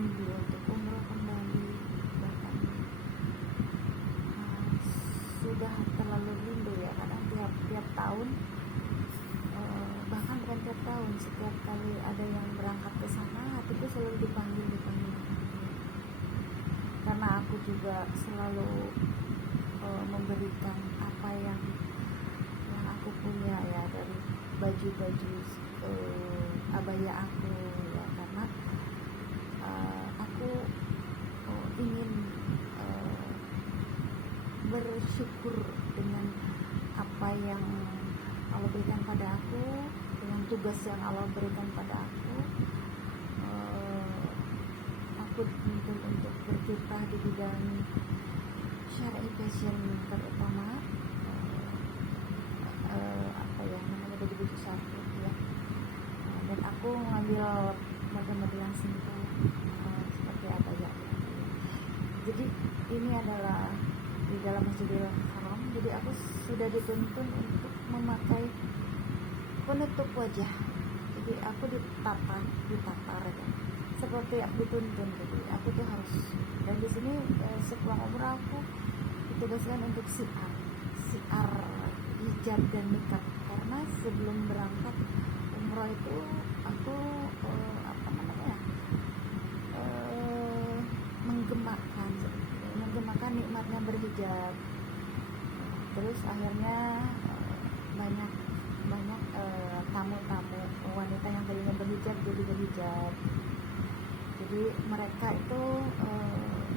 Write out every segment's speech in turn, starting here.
rindu untuk umroh kembali, bahkan sudah terlalu rindu ya, kadang tiap tahun, bahkan bukan tiap tahun, setiap kali ada yang berangkat ke sana hatiku selalu dipanggil, karena aku juga selalu memberikan apa yang aku punya ya, dari baju-baju abaya aku ya, karena aku ingin bersyukur dengan apa yang Allah berikan pada aku, dengan tugas yang Allah berikan pada aku. Aku dituntut untuk berkiprah di bidang syar'i fashion, terutama apa yang namanya baju-baju syar'i ya. Dan aku mengambil model-model yang simple seperti abaya. Jadi ini adalah di dalam Masjidil Haram, jadi aku sudah dituntun untuk memakai penutup wajah. Jadi aku ditatar ya, seperti aku dituntun. Jadi aku tuh harus, dan di sini sepulang umrah aku ditugaskan untuk siar hijab dan nikah, karena sebelum berangkat umrah itu aku menggemakan nikmatnya berhijab. Terus akhirnya banyak tamu-tamu wanita yang tadinya berhijab jadi berhijab. Jadi mereka itu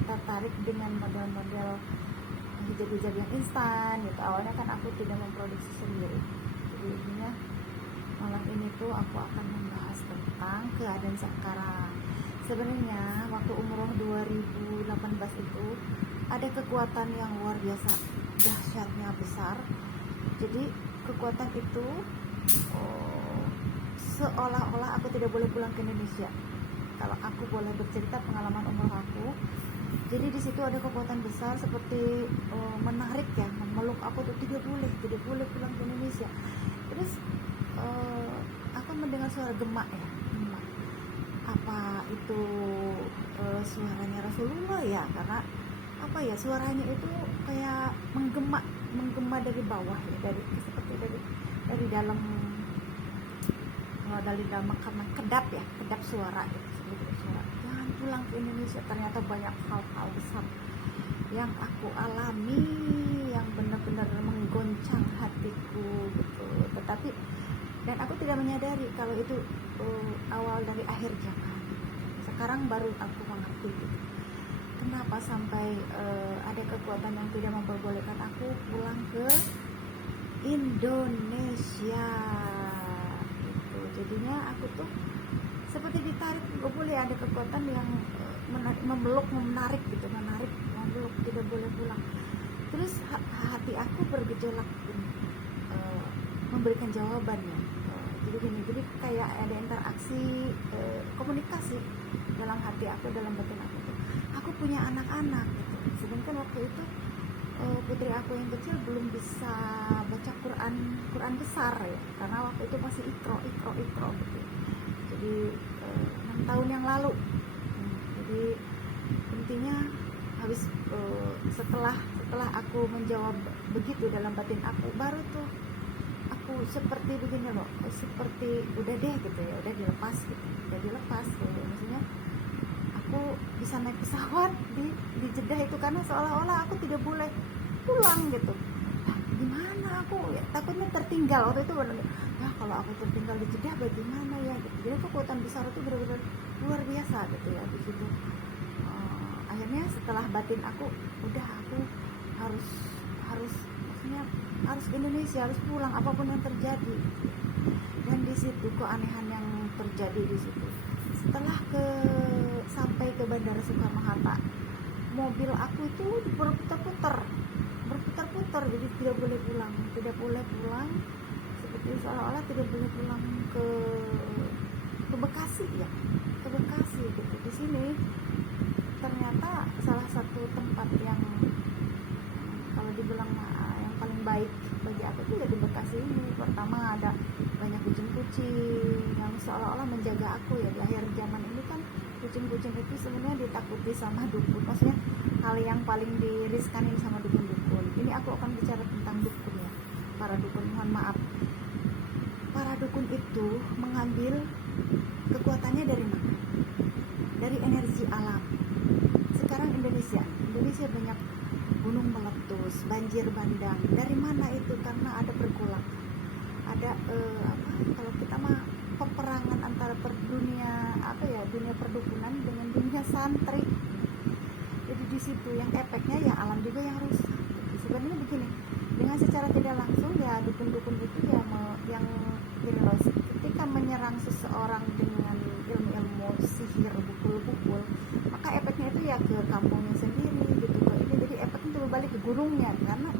tertarik dengan model-model hijab-hijab yang instan gitu. Awalnya kan aku tidak memproduksi sendiri. Jadi intinya malam ini tuh aku akan membahas tentang keadaan sekarang. Sebenarnya waktu umroh 2018 itu ada kekuatan yang luar biasa, dahsyatnya besar. Jadi kekuatan itu seolah-olah aku tidak boleh pulang ke Indonesia. Kalau aku boleh bercerita pengalaman umroh aku, jadi di situ ada kekuatan besar seperti menarik ya, memeluk aku tuh, tidak boleh pulang ke Indonesia. Terus aku mendengar suara gemak ya, apa itu suaranya Rasulullah ya, karena apa ya, suaranya itu kayak menggema dari bawah ya, seperti dari dalam karena kedap suara gitu, suara jangan pulang ke Indonesia. Ternyata banyak hal-hal besar yang aku alami yang benar-benar menggoncang hatiku gitu. Tetapi dan aku tidak menyadari kalau itu awal dari akhir zaman. Sekarang baru aku mengerti gitu. Kenapa sampai ada kekuatan yang tidak memperbolehkan aku pulang ke Indonesia gitu. Jadinya aku tuh seperti ditarik, gak boleh, ada kekuatan yang memeluk, menarik, memeluk, tidak boleh pulang. Terus hati aku bergejolak memberikan jawabannya. Jadi kayak ada interaksi, komunikasi dalam hati aku, dalam batin aku tuh. Aku punya anak-anak gitu. Sedangkan waktu itu putri aku yang kecil belum bisa baca Quran besar ya, karena waktu itu masih ikro gitu. Jadi 6 tahun yang lalu. Jadi intinya habis setelah aku menjawab begitu dalam batin aku, baru tuh aku seperti begini loh, seperti udah deh gitu ya, udah dilepas gitu, maksudnya aku bisa naik pesawat di Jeddah itu, karena seolah-olah aku tidak boleh pulang gitu. Nah, gimana aku ya, takutnya tertinggal waktu itu benar. Nah, kalau aku tertinggal di Jeddah bagaimana ya gitu. Jadi kekuatan besar itu benar-benar luar biasa gitu ya di situ. Akhirnya setelah batin aku udah, aku harus maksudnya harus ke Indonesia, harus pulang apapun yang terjadi. Dan di situ keanehan yang terjadi di situ, setelah sampai ke Bandara Soekarno-Hatta, mobil aku itu berputar-putar, jadi tidak boleh pulang, seperti seolah-olah tidak boleh pulang ke Bekasi ya, ke Bekasi gitu. Di sini ternyata salah satu tempat yang kalau dibilang yang paling baik bagi aku tuh ya di Bekasi ini. Pertama ada banyak kucing-kucing yang seolah-olah menjaga aku ya. Di akhir zaman ini kan kucing-kucing itu sebenarnya ditakuti sama dukun. Maksudnya hal yang paling diriskanin sama dukun-dukun. Ini aku akan bicara tentang dukun ya. Para dukun, mohon maaf. Para dukun itu mengambil kekuatannya dari mana? Dari energi alam. Sekarang Indonesia banyak gunung meletus, banjir bandang. Dari mana itu? Karena ada pergolakan. Ada kalau kita mah peperangan antara dunia perdukunan dengan dunia santri. Jadi di situ yang efeknya ya alam juga yang rusak. Sebenarnya begini, dengan secara tidak langsung ya dukun-dukun itu ya yang gini loh, ketika menyerang seseorang dengan ilmu-ilmu sihir pukul-pukul, maka efeknya itu ya ke kampungnya sendiri gitu. Jadi efeknya itu balik ke gunungnya, karena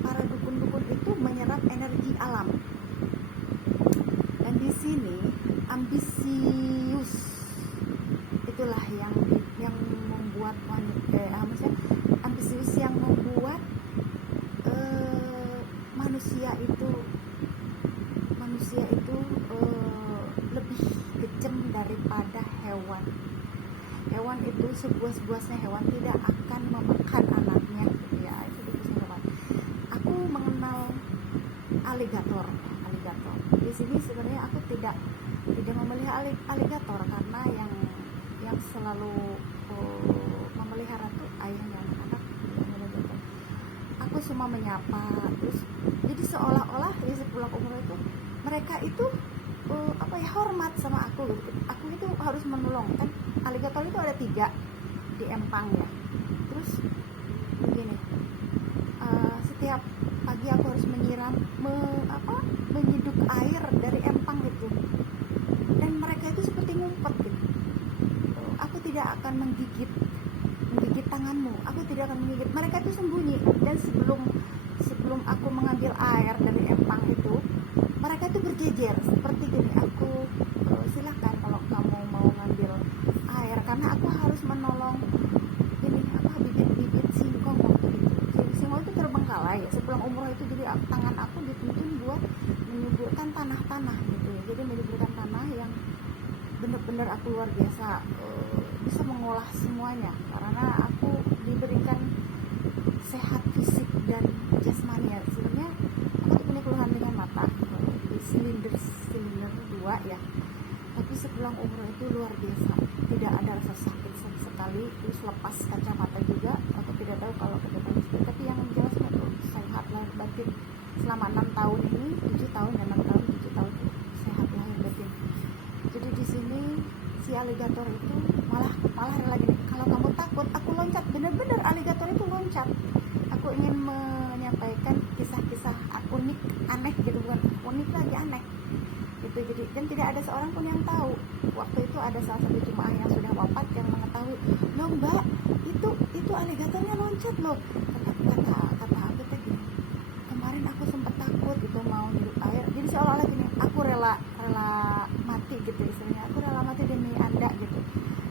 para dukun-dukun itu menyerap energi alam. Dan di sini ambisius itulah yang membuat ambisius yang membuat manusia itu lebih kejam daripada hewan. Hewan itu sebuas-buasnya hewan tidak akan memakan anaknya gitu ya. Itu hewan. Aku mengenal aligator. Di sini sebenarnya aku tidak memelihara aligator, karena yang selalu memelihara tuh ayahnya, anak-anak. Aku cuma menyapa, terus jadi seolah-olah ya sepulang umur itu mereka itu hormat sama aku gitu. Aku itu harus menolong, kan aligator itu ada 3 di empang ya. Terus begini, setiap pagi aku harus menyiduk air dari empang gitu, dan mereka itu seperti ngumpet gitu. Aku tidak akan menggigit tanganmu, aku tidak akan menggigit. Mereka itu sembunyi, dan sebelum aku mengambil air dari empang itu, mereka itu berjejer seperti gini. Aku silakan kalau kamu mau ngambil air, karena aku harus menolong bibit singkong waktu itu. Jadi singkong itu terbengkalai ya sebelum umroh itu, jadi tangan aku dituntun buat menyuburkan tanah gitu ya. Jadi menyuburkan tanah yang benar-benar aku luar biasa bisa mengolah semuanya, karena aku diberikan sehat fisik dan jasmani ya. Sebenarnya aku tuh punya keluhan dengan mata, di silinder 2 ya, tapi sepulang umroh itu luar biasa, tidak ada rasa sakit sama sekali. Terus lepas kacamata juga, aku tidak tahu kalau kacamata itu, tapi yang jelasnya tuh sehat lahir batin selama 6 tahun ini, 7 tahun dan 6 tahun 7 tahun sehat lahir batin. Jadi di sini si aligator itu malah rela gini, kalau kamu takut aku loncat. Bener-bener aligator itu loncat. Aku ingin menyampaikan kisah-kisah unik, aneh gitu, bukan unik lagi, aneh gitu. Jadi dan tidak ada seorang pun yang tahu. Waktu itu ada salah satu jemaah yang sudah wafat yang mengetahui, loh mbak, itu aligatornya loncat loh. Kata aku tadi, kemarin aku sempat takut gitu mau hidup air. Jadi seolah-olah gini, aku rela mati gitu istilahnya. Aku rela mati demi anda gitu,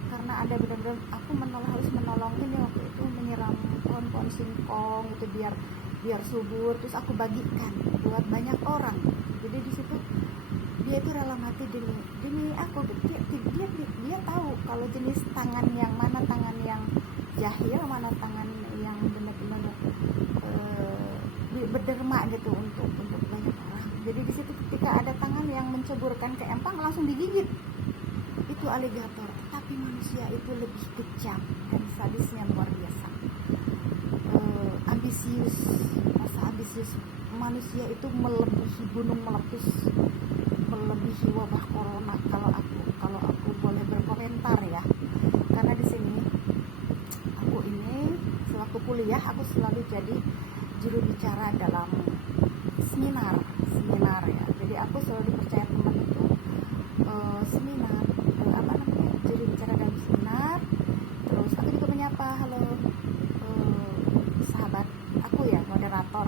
karena ada benar-benar aku harus menolong ini. Waktu itu menyiram pohon-pohon singkong itu biar subur, terus aku bagikan buat banyak orang. Jadi di situ dia itu rela mati demi aku. Dia tahu kalau jenis tangan yang mana, tangan yang jahil, mana tangan yang benar-benar berderma gitu untuk banyak orang. Jadi di situ ketika ada tangan yang menceburkan ke empang, langsung digigit. Itu aligator. Tapi manusia itu lebih kejam dan sadisnya luar biasa. Ambisius manusia itu melebihi gunung meletus, melebihi wabah corona. Kalau aku boleh berkomentar ya, karena di sini aku ini sewaktu kuliah aku selalu jadi juru bicara dalam seminar ya. Jadi aku selalu dipercaya teman itu seminar juru bicara dalam seminar. Terus aku juga menyapa, halo sahabat aku ya, moderator.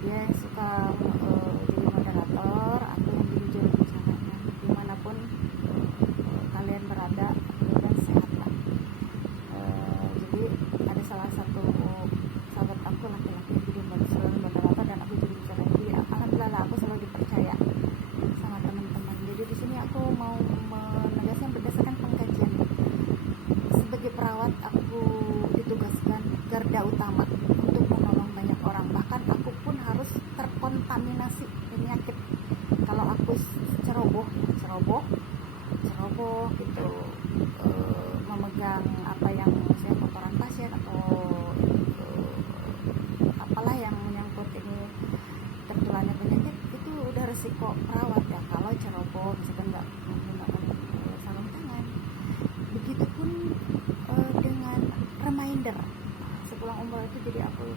Dia suka jadi moderator, aku yang jadi juru bicaranya. Dimanapun kalian berada, dan sehat lah. Jadi ada salah satu sahabat aku laki-laki jadi selalu moderator dan aku jadi bicara. Jadi alhamdulillah aku selalu dipercaya sama teman-teman. Jadi di sini aku mau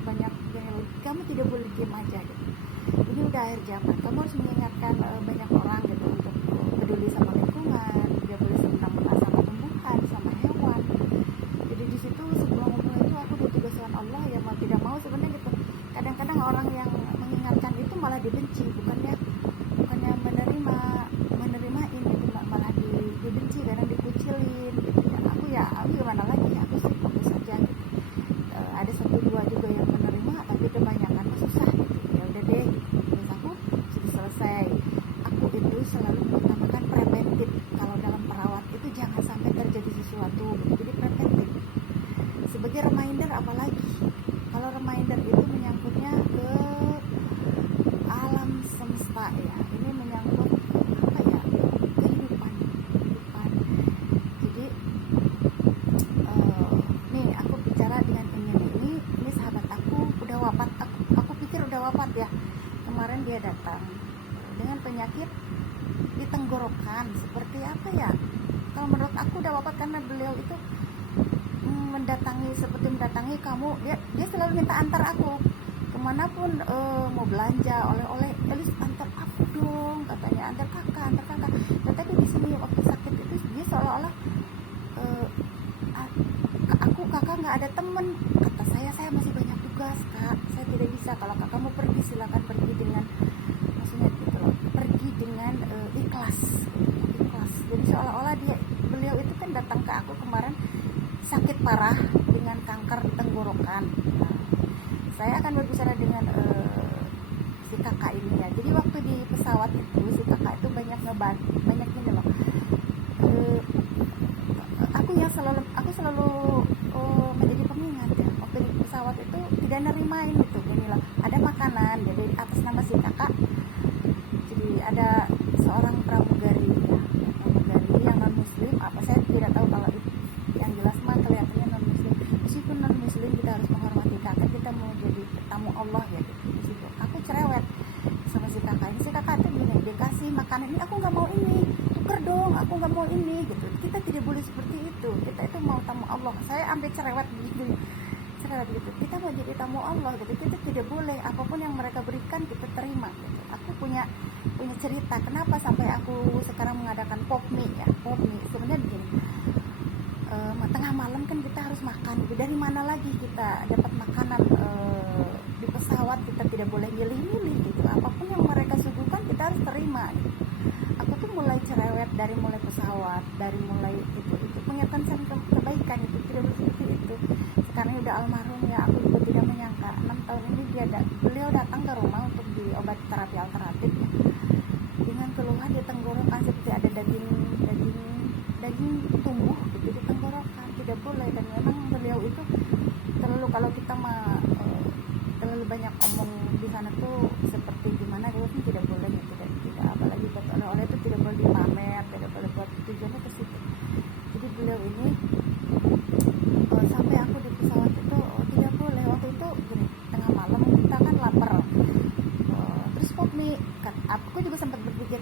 banyak gini, kamu tidak boleh diam aja gitu. Ini udah akhir zaman, kamu harus mengingatkan banyak orang gitu untuk peduli sama lingkungan, dia boleh sama tumbuhan, sama hewan. Jadi di situ sebelum umroh itu aku ditugaskan Allah ya mau tidak mau sebenarnya gitu. Kadang-kadang orang yang mengingatkan itu malah dibenci, bukannya menerimain gitu, malah dibenci, kadang dikucilin gitu ya. Aku gimana lagi, aku sih fokus saja gitu. Ada satu dua juga yang menerima, tapi kebanyakan susah gitu. Ya udah deh gitu. Terus aku sudah selesai. Aku itu selalu mengutamakan preventif. Kalau dalam perawat itu jangan sampai terjadi sesuatu gitu. Jadi preventif. Sebagai reminder apalagi. Kalau reminder itu menyangkutnya ke alam semesta ya. Ini menyangkut apa ya? Kehidupan. Jadi nih aku bicara dengan ini sahabat aku udah wafat. Aku pikir udah wafat ya. Kemarin dia datang dengan penyakit di tenggorokan. Seperti apa ya? Kalau menurut aku udah wafat karena beliau itu seperti mendatangi kamu, dia selalu minta antar aku kemanapun, mau belanja oleh-oleh, Elis antar aku dong katanya, antar kakak. Tetapi di sini waktu sakit itu dia seolah-olah kakak nggak ada temen, kata saya masih banyak tugas kak, saya tidak bisa, kalau kakak mau pergi silakan pergi dengan, maksudnya gitu loh, pergi dengan ikhlas. Jadi seolah-olah beliau itu kan datang ke aku kemarin sakit parah dengan kanker di tenggorokan. Nah, saya akan berbicara dengan si kakak ini ya. Jadi waktu di pesawat itu si kakak itu banyak gini loh. Aku selalu menjadi pengingat ya. Waktu di pesawat itu tidak nerimain gitu, gini loh. Ada makanan jadi atas nama si kakak. Jadi ada seorang pramugari yang non muslim, apa saya tidak tahu, kalau itu yang jelas mah kelihatannya non muslim. Meskipun non muslim kita harus menghormati kakak, kita mau jadi tamu Allah ya gitu. Di situ aku cerewet sama si kakak ini. Si kakak tuh gini, dikasih makanan ini aku nggak mau, ini tuker dong, aku nggak mau ini gitu. Kita tidak boleh seperti itu, kita itu mau tamu Allah. Saya ambil cerewet gitu, kita mau jadi tamu Allah gitu, kita tidak boleh apapun yang mereka berikan kita terima gitu. Aku punya cerita kenapa sampai aku sekarang mengadakan popmi ya. Popmi sebenarnya begini, tengah malam kan kita harus makan gitu. Dari mana lagi kita dapat makanan di pesawat? Kita tidak boleh milih-milih gitu, apapun yang mereka suguhkan kita harus terima gitu. Aku tuh mulai cerewet dari mulai pesawat, dari mulai itu mengingatkan kebaikan itu, tidak seperti itu. Sekarang udah almarhum ya, aku juga tidak menyangka 6 tahun ini beliau datang ke rumah untuk diobat terapi alternatif ya. Dengan keluhan di tenggorokan seperti ada daging tumbuh gitu di tenggorokan, tidak boleh. Dan memang beliau itu terlalu, kalau kita terlalu banyak omong di sana tuh seperti gimana gitu, tidak boleh ya, tidak apalagi buat oleh-oleh itu tidak boleh dipamer, tidak boleh buat tujuannya ke situ. Jadi beliau ini sampai aku di pesawat itu tidak boleh. Waktu itu gini, tengah malam kita kan lapar, terus kok nih aku juga sempat berpikir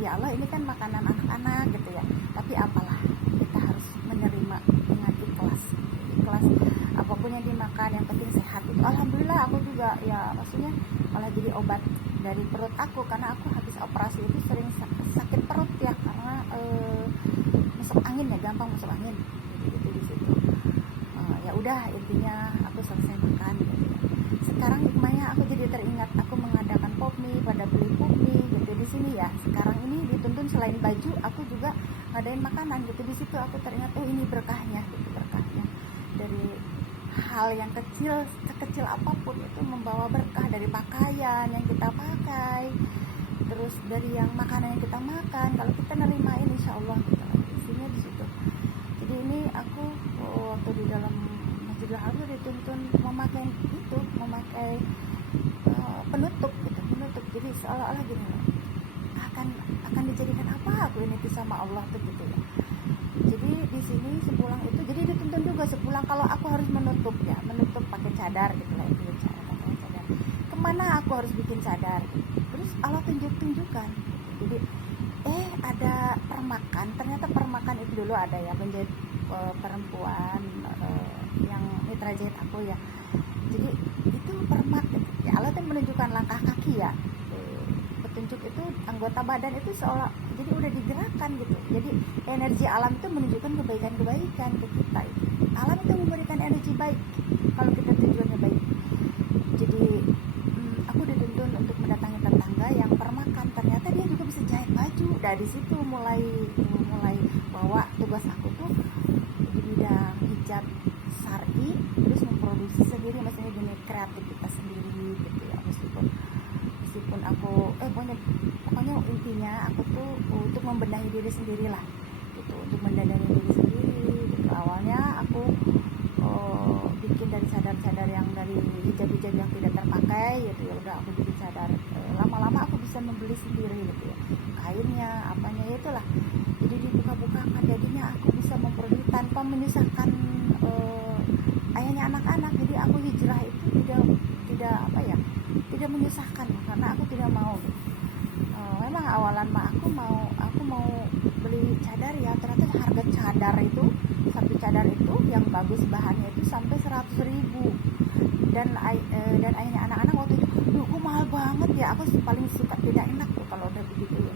ya Allah, ini kan makanan anak-anak gitu ya, tapi apalah, kita harus menerima dengan ikhlas apapun yang dimakan, yang penting sehat itu. Alhamdulillah aku juga ya, maksudnya malah jadi obat dari perut aku, karena aku habis operasi itu sering sakit perut ya, karena masuk angin ya, gampang masuk angin gitu di situ. Ya udah, intinya aku selesai makan gitu ya. Sekarang hikmahnya aku jadi teringat, aku mengadakan popmi, pada beli popmi gitu di sini ya. Sekarang ini dituntun selain baju, aku juga ngadain makanan gitu di situ. Aku teringat, oh ini berkahnya gitu, berkahnya dari hal yang sekecil apapun itu membawa berkah, dari pakaian yang kita pakai, terus dari yang makanan yang kita makan. Kalau kita nerimain, insya Allah gitu. Isinya di situ. Jadi ini aku waktu di dalam Masjidil Haram dituntun memakai penutup gitu, jadi seolah-olah gini, akan dijadikan apa aku ini tuh sama Allah tuh gitu ya. Jadi di sini sepulang itu, jadi dituntun juga sepulang kalau aku harus menutup pakai cadar gitu lah, itu cadar. Kemana aku harus bikin cadar gitu. Terus Allah tunjukkan. Jadi ada permakan, ternyata permakan itu dulu ada ya, penjahit perempuan yang mitra jahit aku ya. Jadi itu permak gitu. Ya Allah tuh menunjukkan langkah kaki ya. Petunjuk itu anggota badan itu seolah jadi udah digerakkan gitu. Jadi energi alam itu menunjukkan kebaikan-kebaikan ke kita itu. Alam itu memberikan energi baik kalau kita tujuannya baik. Jadi aku dituntun untuk mendatangi tetangga yang permakan, ternyata dia juga bisa jahit baju. Dari situ mulai bawa tugas aku tuh di bidang hijab syar'i, terus memproduksi sendiri, maksudnya gini, kreativitas sendiri gitu ya. Meskipun aku pokoknya intinya aku tuh untuk membenahi diri sendiri lah gitu, untuk mendanani diri sendiri gitu. Awalnya aku bikin dari cadar-cadar yang dari hijab-hijab yang tidak terpakai gitu ya, udah aku bikin cadar. Lama-lama aku bisa membeli sendiri gitu ya, kainnya apanya ya itulah. Jadi dibuka-bukakan, jadinya aku bisa memproduksi tanpa menyusahkan ayahnya anak-anak. Jadi aku hijrah itu tidak apa ya, tidak menyusahkan karena aku tidak mau. Memang awalan mah aku mau beli cadar ya, ternyata harga cadar itu, satu cadar itu yang bagus bahannya itu sampai 100.000. Dan ayahnya anak-anak waktu itu, kok mahal banget ya. Aku paling suka tidak enak tuh kalau udah begitu ya.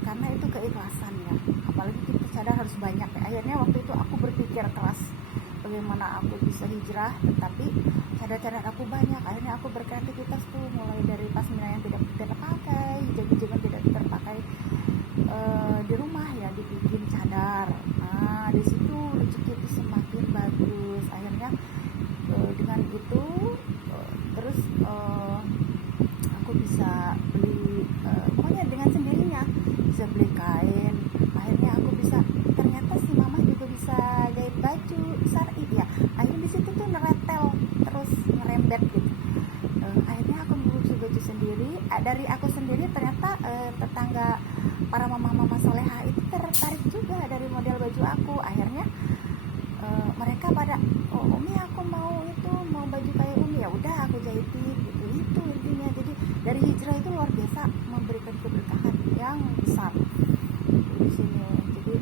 Karena itu keikhlasan ya, apalagi kita cadar harus banyak ya. Akhirnya waktu itu aku berpikir keras bagaimana aku bisa hijrah tetapi cadar-cadar aku banyak. Akhirnya aku berkreativitas tuh, mulai dari pasmina yang tidak terpakai, hijab-hijab yang tidak terpakai di rumah ya, dibikin cadar. Nah di situ rezeki itu semakin bagus. Akhirnya dengan itu terus aku bisa beli, pokoknya dengan sendirinya bisa beli kain. Akhirnya aku bisa, ternyata si mama juga bisa jahit baju syar'i ya. Akhirnya di situ tuh neretel terus ngerembet gitu. Akhirnya aku memproduksi baju sendiri. Dari aku sendiri ternyata tetangga para mama-mama soleha itu tertarik juga dari model baju aku. Akhirnya mereka pada, Umi aku mau baju kayak Umi, ya udah aku jahitin gitu. Itu intinya. Jadi dari hijrah itu luar biasa memberikan keberkahan yang besar di sini. Jadi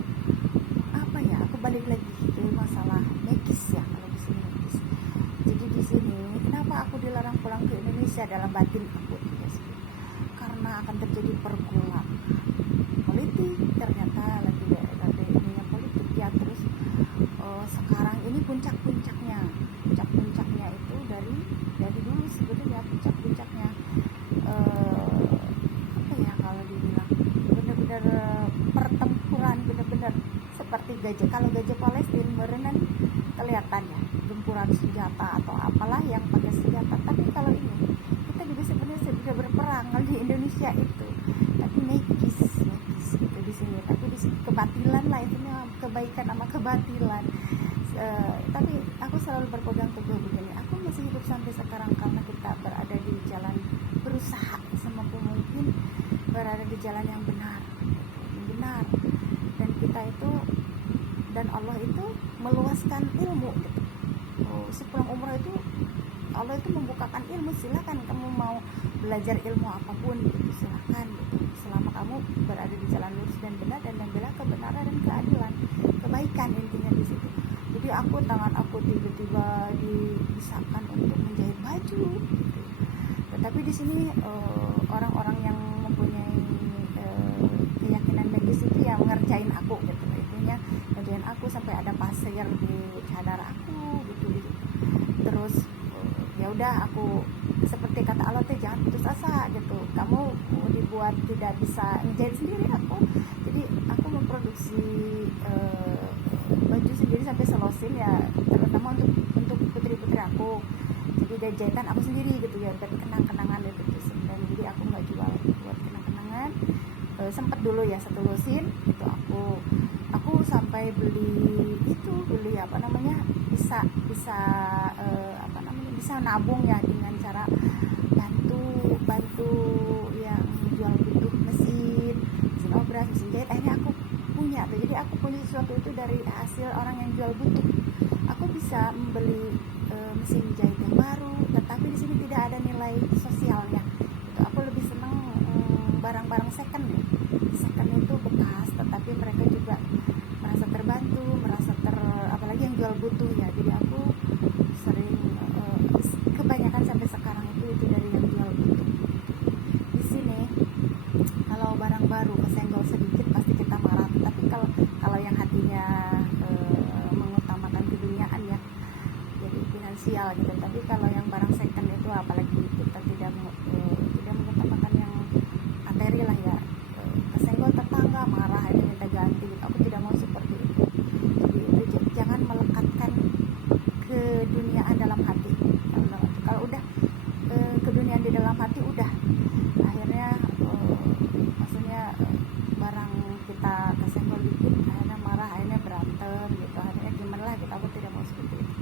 apa ya, aku balik lagi ke masalah medis ya, kalau di sini medis. Jadi di sini kenapa aku dilarang pulang ke Indonesia, dalam batin aku tidak sih, karena akan terjadi pergolakan politik. Ternyata lagi ininya politik ya. Terus sekarang ini puncak-puncaknya itu dari dulu sebetulnya. Puncak-puncaknya apa ya, kalau dibilang benar-benar pertempuran, benar-benar seperti gajah. Kalau gajah Palestina berenang kelihatan ya, gempuran senjata atau apalah yang pakai senjata. Tapi kalau ini kita juga sebenarnya sudah berperang. Kalau di Indonesia itu tapi magis gitu di sini. Tapi di sini kebatilan lah, itunya kebaikan sama kebatilan. Tapi aku selalu berpegang teguh begini, aku masih hidup sampai sekarang karena kita berada di jalan, berusaha semampu mungkin berada di jalan yang benar, dan kita itu, dan Allah itu meluaskan ilmu gitu. Sepulang umrah itu Allah itu membukakan ilmu. Silakan kamu mau belajar ilmu apapun gitu, silakan gitu, selama kamu berada di jalan lurus dan benar dan membela kebenaran dan keadilan, kebaikan, intinya di situ. Jadi tangan aku tiba-tiba dipisahkan untuk menjahit baju gitu. Tetapi di sini orang-orang yang mempunyai keyakinan medis itu yang ngerjain aku gitu, itunya ngerjain aku sampai ada pasir di cadar aku gitu. Terus ya udah, aku seperti kata Allah teh, jangan putus asa gitu, kamu dibuat tidak bisa menjahit sendiri aku. Jadi aku memproduksi baju sendiri sampai selosin ya, terutama untuk putri-putri aku. Jadi dari jahitan aku sendiri gitu ya, dari kenang-kenangan itu. Dan jadi aku nggak jual buat kenang-kenangan. Sempet dulu ya satu lusin itu aku sampai beli apa namanya, bisa bisa nabung ya, dengan cara bantu yang jual butuh mesin obras, mesin jahit. Akhirnya aku punya tuh. Jadi aku punya sesuatu itu dari hasil orang yang jual butuh. Aku bisa membeli mesin jahit yang baru, tetapi di sini tidak ada nilai sosialnya itu. Aku lebih senang barang-barang second ya. Second itu bekas, tetapi mereka juga merasa terbantu, apalagi yang jual butuh ya. Jadi aku sering kebanyakan material gitu. Tapi kalau yang barang second itu apalagi kita tidak mengutamakan yang materi lah ya, kesenggol tetangga marah ini minta ganti gitu. Aku tidak mau seperti itu. Jadi itu jangan melekatkan keduniaan dalam hati. Kalau udah keduniaan di dalam hati udah akhirnya maksudnya barang kita kesenggol dikit akhirnya marah, akhirnya berantem gitu, akhirnya gimana lah gitu. Aku tidak mau seperti itu.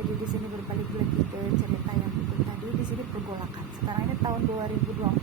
Jadi di sini berbalik lagi ke cerita yang itu tadi, di sini pergolakan. Sekarang ini tahun 2024